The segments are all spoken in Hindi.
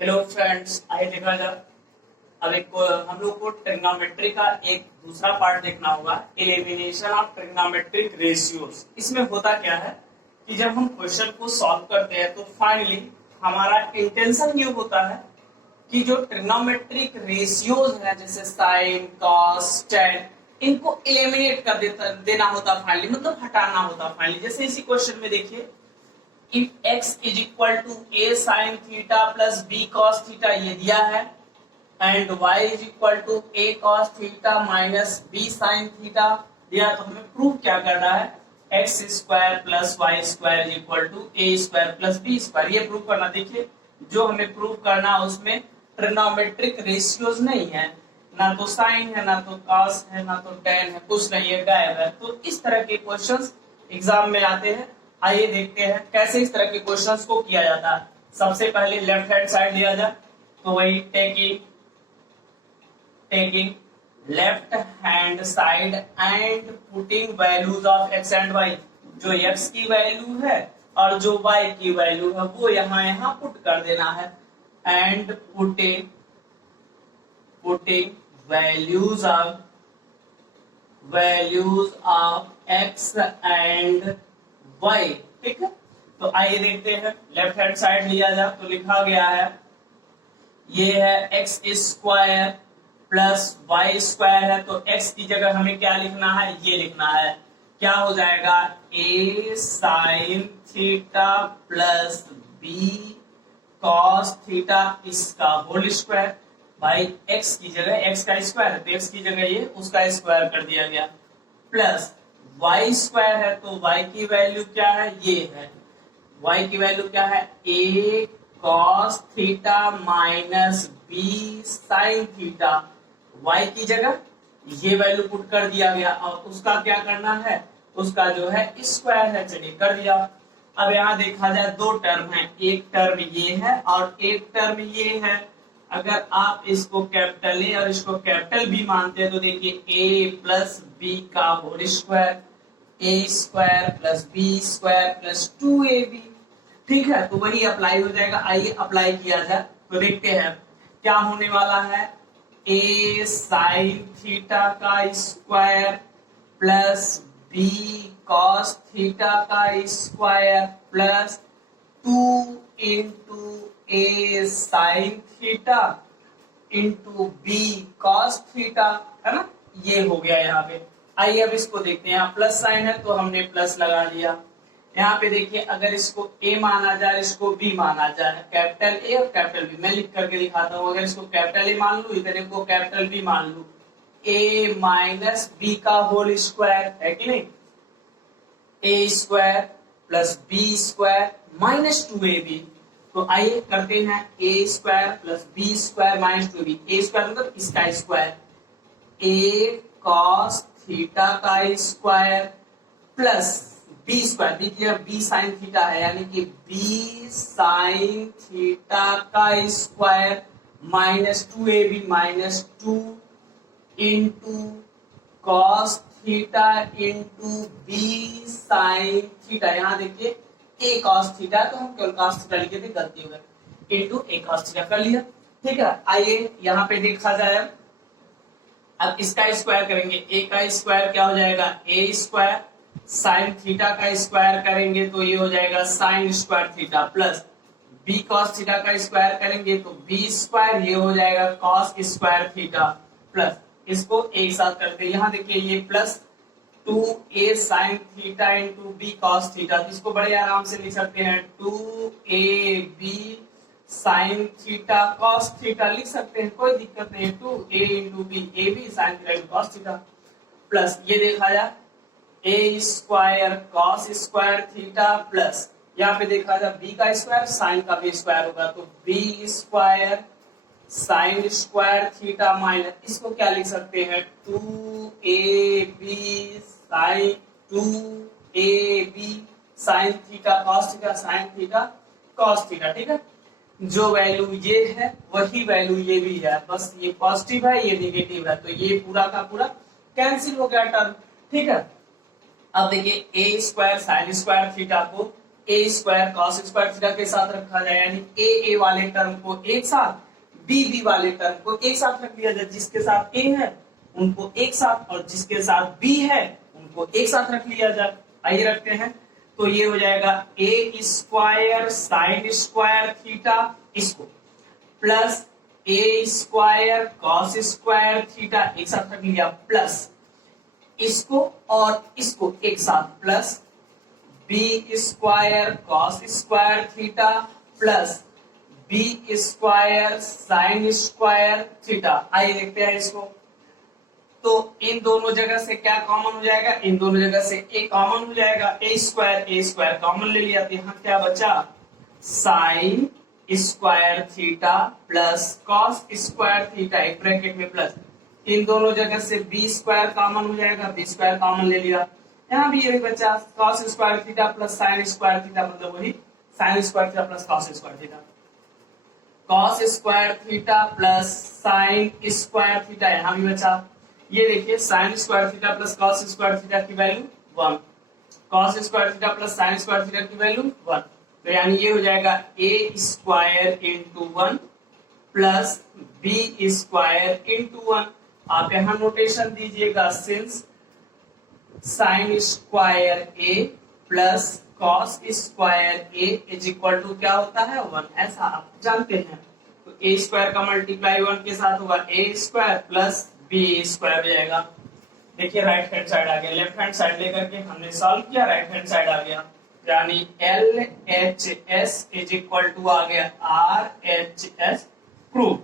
हेलो फ्रेंड्स, आइए देखा जाए। अब एक हम लोग को ट्रिग्नोमेट्री का एक दूसरा पार्ट देखना होगा, एलिमिनेशन ऑफ ट्रिग्नोमेट्रिक रेशियोज। इसमें होता क्या है कि जब हम क्वेश्चन को सॉल्व करते हैं तो फाइनली हमारा इंटेंशन ये होता है कि जो ट्रिग्नोमेट्रिक रेशियोज है जैसे साइन कॉस टेन, इनको एलिमिनेट कर देना होता फाइनली, मतलब हटाना होता फाइनली। जैसे इसी क्वेश्चन में देखिए, if x is equal to a sin theta plus b cos theta ये दिया है, and y is equal to a cos theta minus b sin theta दिया। तो हमें प्रूव क्या करना है, x square plus y square is equal to a square plus b square, ये प्रूव करना। देखिए जो हमें प्रूव करना उसमें ट्रिग्नोमेट्रिक रेशियोज नहीं है, ना तो साइन है, ना तो कॉस है, ना तो टेन है, कुछ नहीं है, गायब है। तो इस तरह के क्वेश्चंस एग्जाम में आते हैं। आइए देखते हैं कैसे इस तरह के क्वेश्चंस को किया जाता है। सबसे पहले लेफ्ट हैंड साइड लिया जाए तो वही taking left hand side and putting values of x and y. जो एक्स की वैल्यू है और जो वाई की वैल्यू है वो यहाँ पुट कर देना है, and putting values of x and y. ठीक है, तो आइए देखते हैं। लेफ्ट हैंड साइड लिया जाए तो लिखा गया है, ये है x square plus y square है, तो एक्स की जगह हमें क्या लिखना है, ये लिखना है। क्या हो जाएगा, A sine theta plus B cos theta इसका होल स्क्वायर। भाई एक्स की जगह एक्स का स्क्वायर है तो एक्स की जगह ये उसका स्क्वायर कर दिया गया, प्लस वाई स्क्वायर है तो वाई की वैल्यू क्या है, ये है। वाई की वैल्यू क्या है, A cos theta minus B sine theta. Y की जगह ये वैल्यू पुट कर दिया गया और उसका क्या करना है, उसका जो है स्क्वायर है, चलिए कर दिया। अब यहाँ देखा जाए दो टर्म है, एक टर्म ये है और एक टर्म ये है। अगर आप इसको कैपिटल ए और इसको कैपिटल बी मानते हैं तो देखिए ए प्लस बी का whole square, A square plus B square plus 2ab। ठीक है, तो वही अप्लाई हो जाएगा। आइए अप्लाई किया जाए तो देखते हैं क्या होने वाला है। ए साइन थीटा का square plus B cos theta का square plus 2 into A sine theta into B cos theta, है ना, ये हो गया यहाँ पे। आइए अब इसको देखते हैं, यहाँ प्लस साइन है तो हमने प्लस लगा लिया। यहाँ पे देखिए अगर इसको ए माना जाए इसको बी माना जाए, कैपिटल ए और कैपिटल बी, मैं लिख करके दिखाता हूँ। अगर इसको कैपिटल ए मान लू, इधर को कैपिटल बी मान लू, ए माइनस बी का होल स्क्वायर है कि नहीं, A square plus B square minus 2ab। तो आइए करते हैं, A square plus B square minus 2ab। A square मतलब इसका स्क्वायर, ए कॉस थीटा का square plus B square, B की बी साइन थीटा है यानी कि बी साइन थीटा का square minus 2ab minus 2 into cos theta into B sine theta. यहाँ देखिए ए कॉस थीटा तो हम केवल कॉस थीटा लिखे थे, गलती हो गई, इंटू ए कॉस थीटा कर लिया। ठीक है, आइए यहाँ पे देखा जाए। अब इसका स्क्वायर करेंगे, ए का स्क्वायर क्या हो जाएगा, ए स्क्वायर साइन थीटा का स्क्वायर करेंगे तो ये हो जाएगा sine square theta, plus B cos theta का स्क्वायर करेंगे तो बी स्क्वायर, ये हो जाएगा कॉस स्क्वायर थीटा, प्लस इसको एक साथ करते हैं। यहाँ देखिए ये plus 2a sine theta into B cos theta, इसको बड़े आराम से लिख सकते हैं 2ab sine theta cos theta लिख सकते हैं, कोई दिक्कत नहीं है। 2a into B, A B sine theta into cos theta, plus ये देखा जाए A square cos square theta, plus यहाँ पे देखा जाए बी का स्क्वायर साइन का भी स्क्वायर होगा तो b square sine square theta minus, इसको क्या लिख सकते हैं 2ab sine 2ab sine theta cos theta sine theta cos theta. ठीक है, जो वैल्यू ये है वही वैल्यू ये भी है, बस ये पॉजिटिव है ये निगेटिव है, तो ये पूरा का पूरा कैंसिल हो गया टर्म। ठीक है, अब देखिए ए स्क्वायर साइन स्क्वायर थीटा को ए स्क्वायर कॉस स्क्वायर थीटा के साथ रखा जाए, यानी ए वाले टर्म को एक साथ, बी वाले टर्म को एक साथ रख लिया जाए। जिसके साथ ए है उनको एक साथ, और जिसके साथ बी है उनको एक साथ रख लिया जाए। आइए रखते हैं, तो ये हो जाएगा ए स्क्वायर साइन स्क्वायर थीटा, इसको प्लस ए स्क्वायर कॉस स्क्वायर थीटा एक साथ रख लिया, प्लस इसको और इसको एक साथ, plus B square cos square theta plus B square sine square theta. आइए देखते हैं इसको, तो इन दोनों जगह से क्या कॉमन हो जाएगा, इन दोनों जगह से ए कॉमन हो जाएगा, ए स्क्वायर कॉमन ले लिया, तो यहाँ क्या बचा, sign square theta plus cos square theta, एक ब्रैकेट में प्लस, इन दोनों जगह से बी स्क्वायर कॉमन हो जाएगा, बी स्क्वायर कॉमन ले लिया, यहाँ भी यही बचा cos square theta plus sine square theta, मतलब वही sine square theta plus cos square theta, cos square theta plus sine square theta, यहाँ भी बचा। ये देखिए sine square theta plus cos square theta की value 1, cos square theta plus sine square theta की वैल्यू 1, तो यानी ये हो जाएगा ए square into 1 plus B square into 1। आप यहाँ नोटेशन दीजिएगा, since sine square a plus cos square a is equal to क्या होता है 1, ऐसा आप जानते हैं। तो ए स्क्वायर का मल्टीप्लाई 1 के साथ होगा ए स्क्वायर प्लस बी स्क्वायर हो जाएगा। देखिए राइट हैंड साइड आ गया, लेफ्ट हैंड साइड लेकर के हमने सॉल्व किया, राइट हैंड साइड आ गया, यानी L H S is equal to आ गया आर एच एस प्रूव्ड।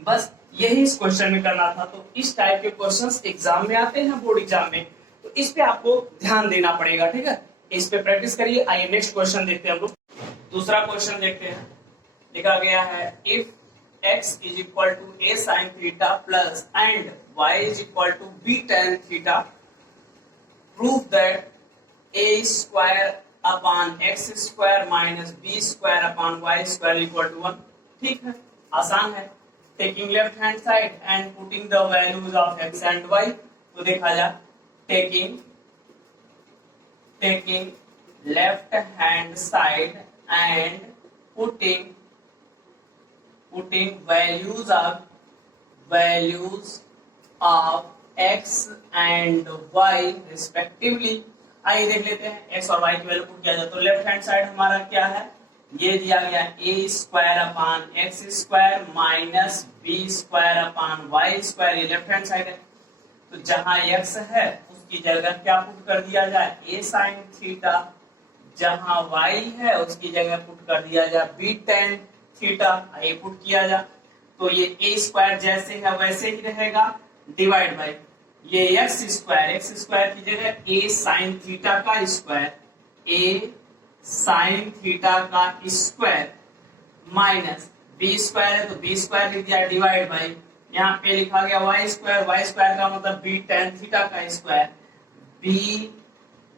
बस यही इस क्वेश्चन में करना था। तो इस टाइप के क्वेश्चंस एग्जाम में आते हैं, बोर्ड एग्जाम में, तो इस पे आपको ध्यान देना पड़ेगा, ठीक है, इस पे प्रैक्टिस करिए। आइए नेक्स्ट क्वेश्चन देखते हैं हम लोग। दूसरा क्वेश्चन देखते हैं, लिखा गया है if x is equal to a sin theta plus and y is equal to b tan theta, prove that a square upon x square minus b square upon y square equal to 1। ठीक है, आसान है। Taking left hand side and putting the values of x and y, तो देखा जाए taking left hand side and putting values of x and y respectively। आइए देख लेते हैं x और y की वैल्यू पुट किया जाए, तो लेफ्ट हैंड साइड हमारा क्या है, ये दिया गया a square upon x square minus b square upon y square, ये लेफ्ट हैंड साइड है। तो जहां x है उसकी जगह क्या पुट कर दिया जाए, a sin थीटा, जहां y है उसकी जगह पुट कर दिया जाए b tan थीटा, ये पुट किया जाए, तो ये a स्क्वायर जैसे है वैसे ही रहेगा, डिवाइड बाय ये x स्क्वायर की जगह a sin थीटा का स्क्वायर, a sin थीटा का स्क्वायर माइनस b स्क्वायर है तो b स्क्वायर लिख दिया, डिवाइड बाय यहाँ पे लिखा गया y स्क्वायर का मतलब b tan थीटा का स्क्वायर, b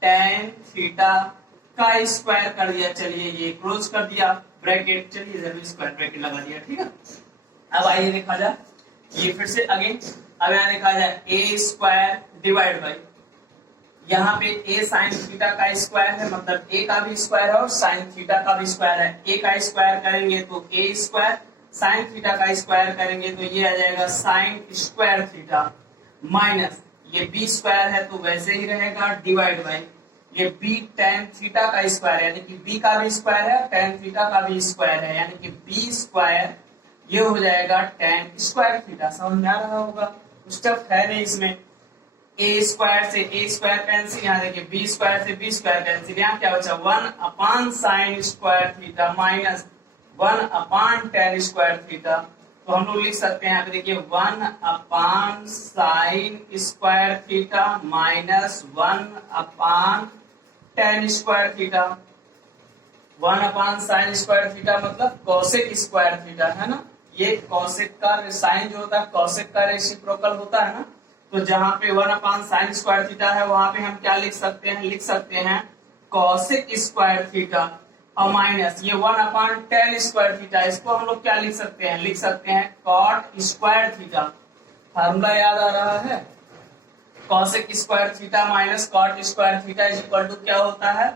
tan थीटा का स्क्वायर कर दिया। चलिए ये क्लोज कर दिया ब्रैकेट, चलिए इधर भी स्क्वायर ब्रैकेट लगा दिया, ठीक है। अब आइए देखा जाए, ये फिर से अगेन, अब यहाँ देखा जाए a स्क्वायर डिवाइड बाय, यहाँ पे a sin थीटा का स्क्वायर है, मतलब a का भी स्क्वायर है और sin थीटा का भी स्क्वायर है। a का स्क्वायर करेंगे तो a स्क्वायर, sin थीटा का स्क्वायर करेंगे तो ये आ जाएगा sin स्क्वायर थीटा, माइनस ये b स्क्वायर है तो वैसे ही रहेगा, डिवाइड बाय ये b tan थीटा का स्क्वायर, यानी कि b का भी स्क्वायर है, tan थीटा का भी स्क्वायर है, यानी कि b स्क्वायर ये हो जाएगा tan स्क्वायर थीटा। समझ में आ रहा होगा, कुछ टफ है नहीं इसमें। a स्क्वायर से a स्क्वायर कैंसिल, यहाँ देखिए b स्क्वायर से b स्क्वायर कैंसिल, यहाँ क्या बचा 1 upon sine square theta minus 1 upon tan square theta. तो हम लोग लिख सकते हैं, यहाँ पे देखिए 1 upon sine square theta minus 1 upon tan square theta. 1 upon sine square theta मतलब कोसेक स्क्वायर थीटा, है ना। ये कोसेक का साइन जो होता है कोसेक का रेसिप्रोकल होता है ना, तो जहां पे 1 अपॉन साइन स्क्वायर थीटा है वहां पे हम क्या लिख सकते हैं, कोसेक स्क्वायर थीटा, और माइनस ये 1 अपॉन tan स्क्वायर थीटा, इसको हम लोग क्या लिख सकते हैं कॉट स्क्वायर थीटा। फार्मूला याद आ रहा है, cosec square theta minus cot square theta is equal to क्या होता है,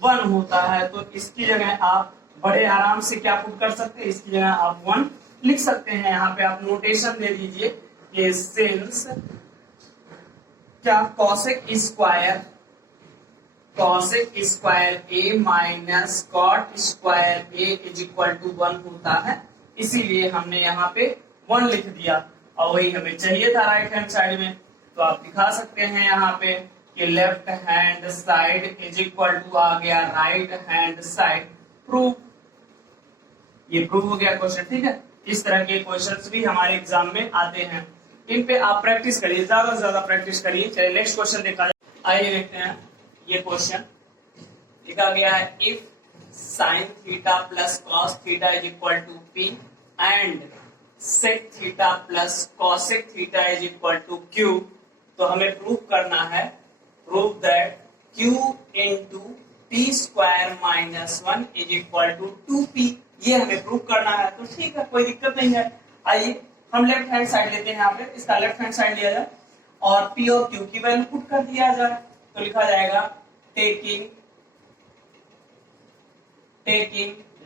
1 होता है, तो इसकी जगह आप बड़े आराम से क्या पुट कर सकते हैं, इसकी जगह आप 1 लिख सकते हैं। यहाँ पे आप नोटेशन दे दीजिए कि सिंस क्या cosec square a minus cot square a is equal to 1 होता है, इसीलिए हमने यहाँ पे 1 लिख दिया और वही हमें चाहिए था राइट हैंड साइड में। तो आप दिखा सकते हैं यहाँ पे कि left hand side is equal to आ गया राइट हैंड साइड। प्रूव, ये प्रूव हो गया क्वेश्चन। ठीक है, इस तरह के क्वेश्चंस भी हमारे एग्जाम में आते हैं, इन पे आप प्रैक्टिस करिए, ज्यादा से ज्यादा प्रैक्टिस करिए। चलिए नेक्स्ट क्वेश्चन देखा जाए। आइए देखते हैं ये क्वेश्चन लिखा गया है, if sine theta plus cos theta is equal to p and sec theta plus cosec theta is equal to q, तो हमें प्रूव करना है, prove that q into p square minus 1 is equal to 2p, ये हमें प्रूव करना है। तो ठीक है, कोई दिक्कत नहीं है। आइए हम लेफ्ट हैंड साइड लेते हैं, यहाँ पे इसका लेफ्ट हैंड साइड लिया जाए और p और q की वैल्यू पुट कर दिया जाए, तो लिखा जाएगा taking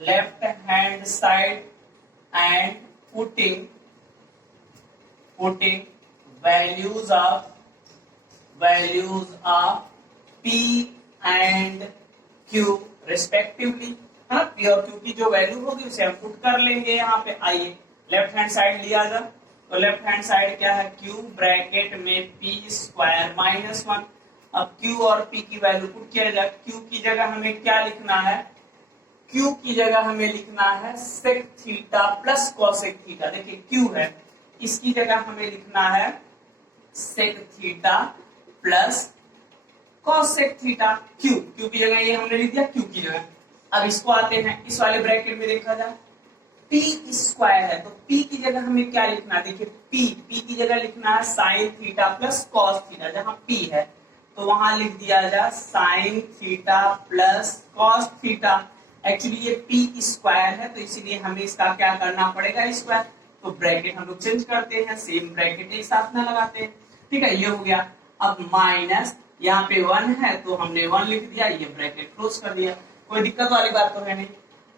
left hand side and putting values of p and q respectively, है ना। p और q की जो वैल्यू होगी उसे हम पुट कर लेंगे यहाँ पे। आइए लेफ्ट हैंड साइड लिया जाए, तो लेफ्ट हैंड साइड क्या है, q ब्रैकेट में p स्क्वायर माइनस 1। अब q और p की वैल्यू पुट किया जाए, q की जगह हमें क्या लिखना है, q की जगह हमें लिखना है sec theta plus cosec theta. देखिए q है, इसकी जगह हमें लिखना है sec theta plus cosec theta. Q की जगह ये हमने लिख दिया q की जगह। अब इसको आते हैं इस वाले ब्रैकेट में, देखा जाए p स्क्वायर है, तो p की जगह हमें क्या लिखना है, देखिए p की जगह लिखना है sign theta plus cos theta. जहां p है तो वहां लिख दिया जाए sign theta plus cos theta. Actually ये p स्क्वायर है, तो इसीलिए हमें इसका क्या करना पड़ेगा, स्क्वायर। तो ब्रैकेट हम लोग चेंज करते हैं, सेम ब्रैकेट एक साथ में लगाते हैं। ठीक है, ये हो गया। अब माइनस यहाँ पे 1 है तो हमने 1 लिख दिया, ये ब्रैकेट क्लोज कर दिया, कोई दिक्कत वाली बात तो है नहीं।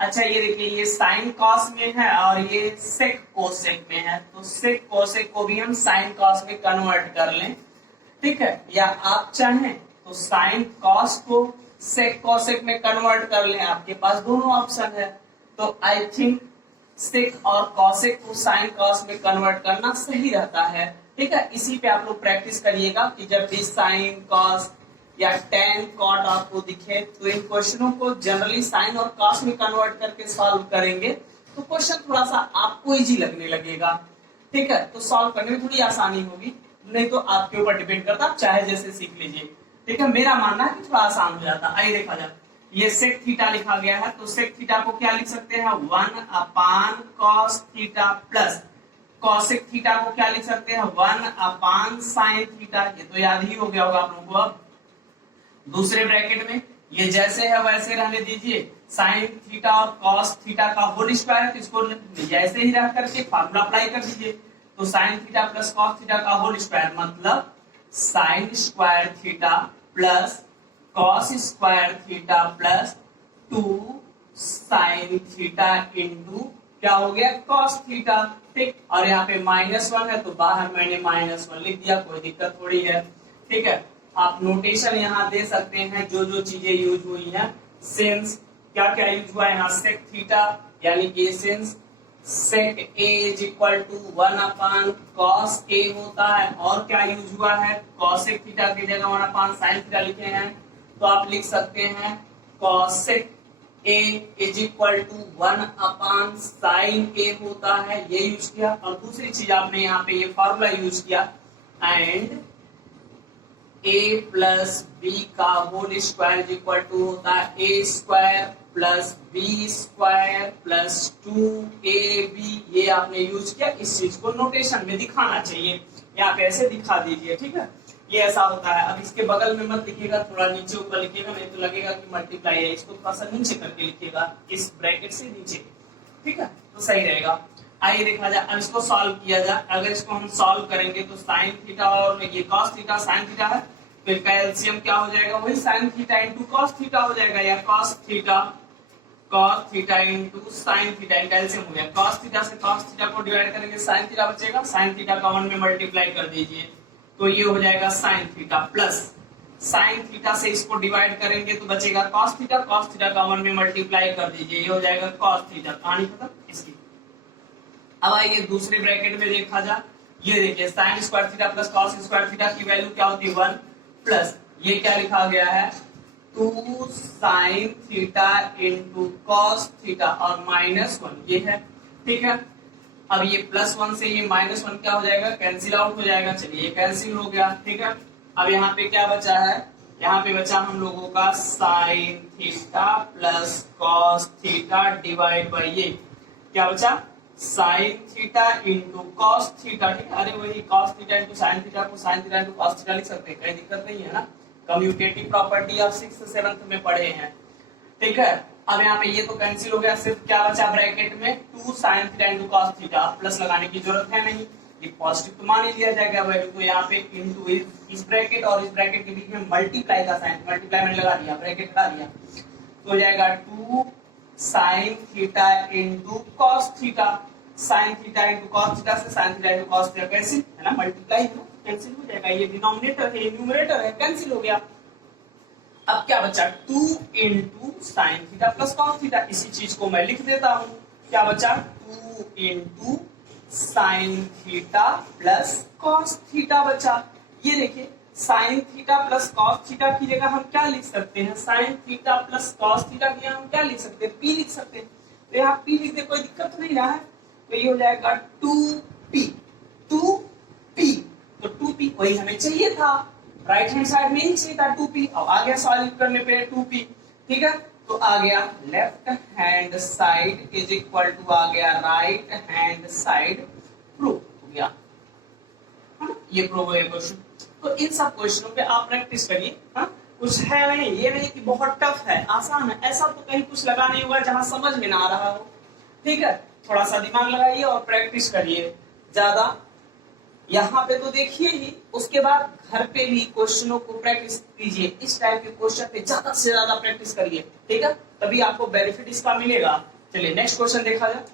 अच्छा ये देखिए, ये साइन कॉस में है और ये सेक कोसेक में है, तो सेक कोसेक को भी हम साइन कॉस में कन्वर्ट कर लें। ठीक है, या आप चाहें तो साइन कॉस को सेक कोसेक में कन्वर्ट कर लें, आपके पास दोनों ऑप्शन है। तो आई थिंक सेक और कॉसेक को साइन कॉस में कन्वर्ट करना सही रहता है। ठीक है, इसी पे आप लोग प्रैक्टिस करिएगा कि जब भी साइन कॉस या टेन कॉट आपको दिखे तो इन क्वेश्चनों को जनरली साइन और कॉस में कन्वर्ट करके सॉल्व करेंगे तो क्वेश्चन थोड़ा सा आपको इजी लगने लगेगा। ठीक है, तो सॉल्व करने में थोड़ी आसानी होगी, नहीं तो आपके ऊपर डिपेंड करता, आप चाहे जैसे सीख लीजिए। ठीक है, मेरा मानना है कि थोड़ा आसान हो जाता। आइए देखा जाए, ये सेक थीटा लिखा गया है, तो सेक थीटा को क्या लिख सकते हैं, 1 upon cos theta plus cosec theta को क्या लिख सकते हैं, 1 अपान साइन थीटा। ये तो याद ही हो गया होगा आप लोगों को। अब दूसरे ब्रैकेट में ये जैसे है वैसे रहने दीजिए, साइन थीटा और कॉस थीटा का होल स्क्वायर, तो इसको जैसे ही रह करके फार्मूला अप्लाई कर दीजिए। तो sign theta plus cos theta का होल स्क्वायर मतलब sign square theta plus cos square theta plus 2 sine theta into क्या हो गया, कॉस थीटा। ठीक, और यहाँ पे -1 है तो बाहर मैंने -1 लिख दिया, कोई दिक्कत थोड़ी है। ठीक है, आप नोटेशन यहाँ दे सकते हैं जो जो चीजें यूज हुई हैं। सिंस क्या क्या यूज हुआ है यहाँ, सेक थीटा यानी कि since sec A is equal to 1 upon cos A होता है, और क्या यूज हुआ है, कॉसेक थीटा की जगह 1 अपान साइन थीटा लिखे हैं, तो आप लिख सकते हैं cosec A is equal to 1 upon sine A होता है, ये यूज किया। और दूसरी चीज आपने यहाँ पे ये फॉर्मूला यूज किया, एंड a प्लस बी का whole square is equal to होता है A square plus B square plus 2ab, ये आपने यूज किया। इस चीज को नोटेशन में दिखाना चाहिए, यहाँ पे ऐसे दिखा दीजिए। ठीक है, ये ऐसा होता है। अब इसके बगल में मत लिखिएगा, थोड़ा नीचे ऊपर लिखिएगा, नहीं तो लगेगा कि मल्टीप्लाई है। इसको थोड़ा सा नीचे करके लिखिएगा, इस ब्रैकेट से नीचे। ठीक है, तो सही रहेगा। आइए देखा जाए, अब इसको सॉल्व किया जाए। अगर इसको हम सॉल्व करेंगे तो साइन थीटा और ये कॉस थीटा साइन थीटा है, तो कैल्शियम क्या हो जाएगा, वही sign theta into cos theta हो जाएगा, या cos theta into sine theta. Calcium हो गया, कॉस थीटा से कॉस थीटा को डिवाइड करेंगे साइन थीटा बचेगा, साइन थीटा का 1 में मल्टीप्लाई कर दीजिए तो ये हो जाएगा sign theta, plus sine theta से इसको डिवाइड करेंगे तो बचेगा कॉस थीटा का 1 में मल्टीप्लाई कर दीजिए, ये हो जाएगा कॉस थीटा। कहानी खत्म इसकी। अब आइए दूसरे ब्रैकेट में देखा जा, ये देखिए sine square theta plus cos square theta की वैल्यू क्या होती है 1, प्लस ये क्या लिखा गया है 2 sine theta into cos theta और -1 ये है, ठीक है। अब ये +1 से ये -1 क्या हो जाएगा, कैंसिल आउट हो जाएगा, चलिए कैंसिल हो गया, ठीक है। अब यहाँ पे क्या बचा है, यहाँ पे बचा हम लोगों का sine theta plus cos theta divide by ये क्या बचा sine theta into cos theta, ठीक है। अरे वही cos theta into sine theta को sine theta into cos theta लिख सकते हैं, कोई दिक्कत नहीं है ना, कम्यूटेटिव प्रॉपर्टी आप 6th 7th में पढ़े हैं, ठीक है। अब यहाँ पे ये तो कैंसिल हो गया, सिर्फ क्या बचा ब्रैकेट में 2 sine theta into cos theta, plus लगाने की जरूरत है नहीं, ये पॉजिटिव तो मान ही लिया जाएगा वैल्यू, तो यहाँ पे इंटू इस ब्रैकेट और इस ब्रैकेट के बीच में मल्टीप्लाई का साइन, मल्टीप्लाई मैंने लगा दिया, ब्रैकेट हटा दिया, तो हो जाएगा 2 sine theta into cos theta, sine theta into cos theta से sine theta into cos theta cancel है ना, मल्टीप्लाई है ना, कैंसिल हो जाएगा, ये डिनोमिनेटर है न्यूमरेटर है, कैंसिल हो गया। अब क्या बचा 2 into sine theta plus cos theta, इसी चीज को मैं लिख देता हूं, क्या बचा 2 into sine theta plus cos theta बचा। ये देखिए sign theta plus cos theta की जगह हम क्या लिख सकते हैं, sign theta plus cos theta की जगह हम क्या लिख सकते हैं, पी लिख सकते हैं, तो यहाँ पी लिख दे, कोई दिक्कत तो नहीं रहा है, तो ये हो जाएगा 2p, तो 2p वही हमें चाहिए था, राइट हैंड साइड में ही चाहिए था 2p, अब आ गया सॉल्व करने पे 2p, ठीक है। तो आ गया left hand side is equal to आ गया राइट हैंड साइड, प्रूव हो गया, ये प्रूव है क्वेश्चन। तो इन सब क्वेश्चनों पे आप प्रैक्टिस करिए, हाँ कुछ है नहीं, ये नहीं कि बहुत टफ है, आसान है, ऐसा तो कहीं कुछ लगा नहीं हुआ जहां समझ में ना आ रहा हो, ठीक है। थोड़ा सा दिमाग लगाइए और प्रैक्टिस करिए ज्यादा, यहाँ पे तो देखिए ही, उसके बाद घर पे भी क्वेश्चनों को प्रैक्टिस कीजिए, इस टाइप के क्वेश्चन पे ज्यादा से ज्यादा प्रैक्टिस करिए, ठीक है, तभी आपको बेनिफिट इसका मिलेगा। चलिए नेक्स्ट क्वेश्चन देखा जाए।